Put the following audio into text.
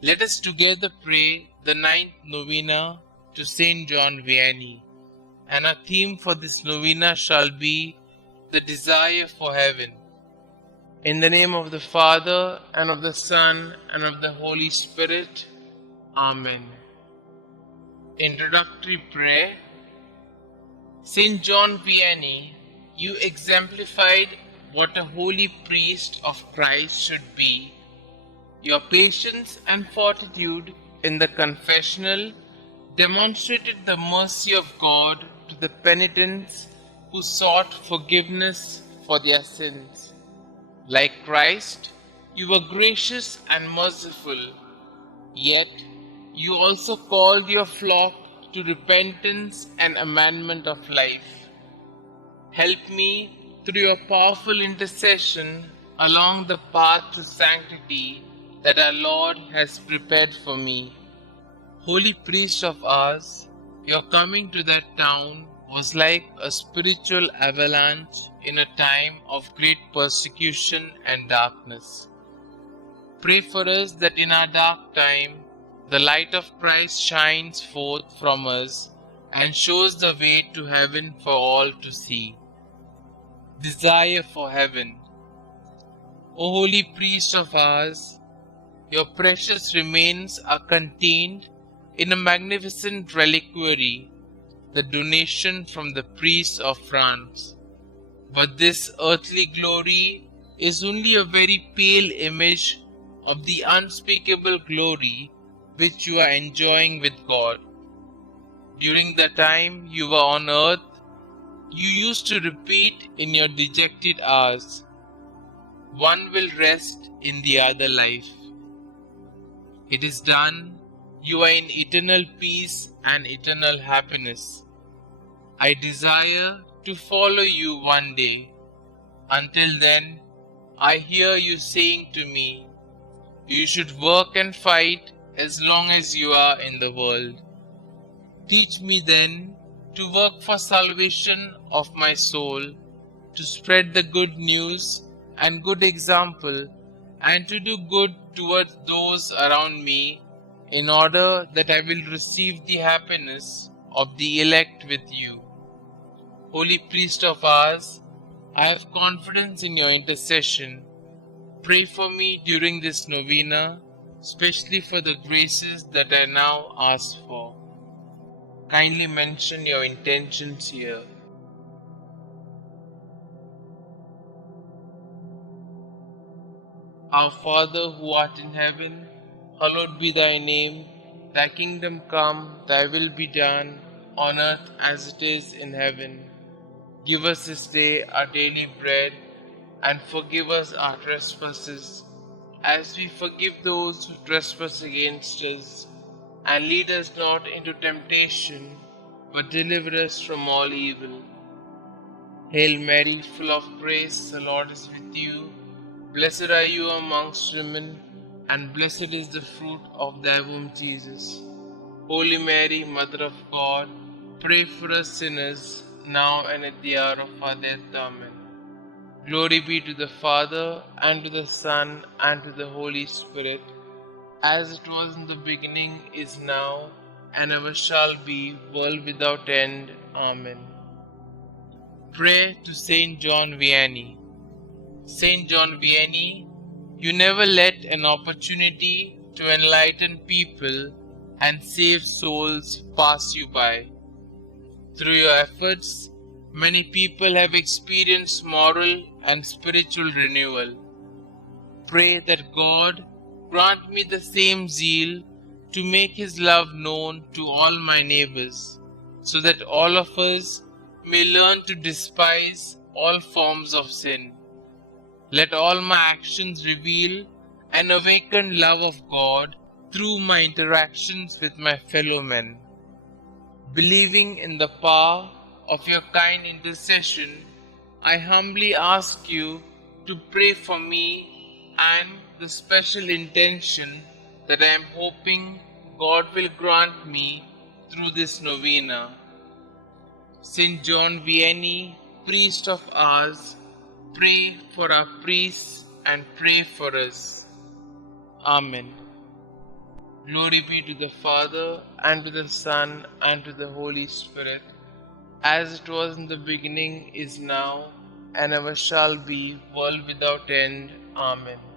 Let us together pray the ninth novena to Saint John Vianney, and our theme for this novena shall be the desire for heaven. In the name of the Father, and of the Son, and of the Holy Spirit. Amen. Introductory prayer. Saint John Vianney, you exemplified what a holy priest of Christ should be. Your patience and fortitude in the confessional demonstrated the mercy of God to the penitents who sought forgiveness for their sins. Like Christ, you were gracious and merciful, yet you also called your flock to repentance and amendment of life. Help me, through your powerful intercession, along the path to sanctity that our Lord has prepared for me. Holy priest of ours, your coming to that town was like a spiritual avalanche in a time of great persecution and darkness. Pray for us that in our dark time, the light of Christ shines forth from us and shows the way to heaven for all to see. Desire for heaven. O holy priest of ours, your precious remains are contained in a magnificent reliquary, the donation from the priests of France. But this earthly glory is only a very pale image of the unspeakable glory which you are enjoying with God. During the time you were on earth, you used to repeat in your dejected hours, "One will rest in the other life." It is done. You are in eternal peace and eternal happiness. I desire to follow you one day. Until then, I hear you saying to me, "You should work and fight as long as you are in the world." Teach me then to work for salvation of my soul, to spread the good news and good example, and to do good towards those around me, in order that I will receive the happiness of the elect with you. Holy priest of ours, I have confidence in your intercession. Pray for me during this novena, especially for the graces that I now ask for. Kindly mention your intentions here. Our Father who art in heaven, hallowed be thy name. Thy kingdom come, thy will be done, on earth as it is in heaven. Give us this day our daily bread, and forgive us our trespasses, as we forgive those who trespass against us. And lead us not into temptation, but deliver us from all evil. Hail Mary, full of grace, the Lord is with you. Blessed are you amongst women, and blessed is the fruit of thy womb, Jesus. Holy Mary, Mother of God, pray for us sinners, now and at the hour of our death. Amen. Glory be to the Father, and to the Son, and to the Holy Spirit, as it was in the beginning, is now, and ever shall be, world without end. Amen. Pray to Saint John Vianney. Saint John Vianney, you never let an opportunity to enlighten people and save souls pass you by. Through your efforts, many people have experienced moral and spiritual renewal. Pray that God grant me the same zeal to make His love known to all my neighbors, so that all of us may learn to despise all forms of sin. Let all my actions reveal an awakened love of God through my interactions with my fellow men. Believing in the power of your kind intercession, I humbly ask you to pray for me and the special intention that I am hoping God will grant me through this novena. Saint John Vianney, priest of ours, pray for our priests and pray for us. Amen. Glory be to the Father, and to the Son, and to the Holy Spirit, as it was in the beginning, is now, and ever shall be, world without end. Amen.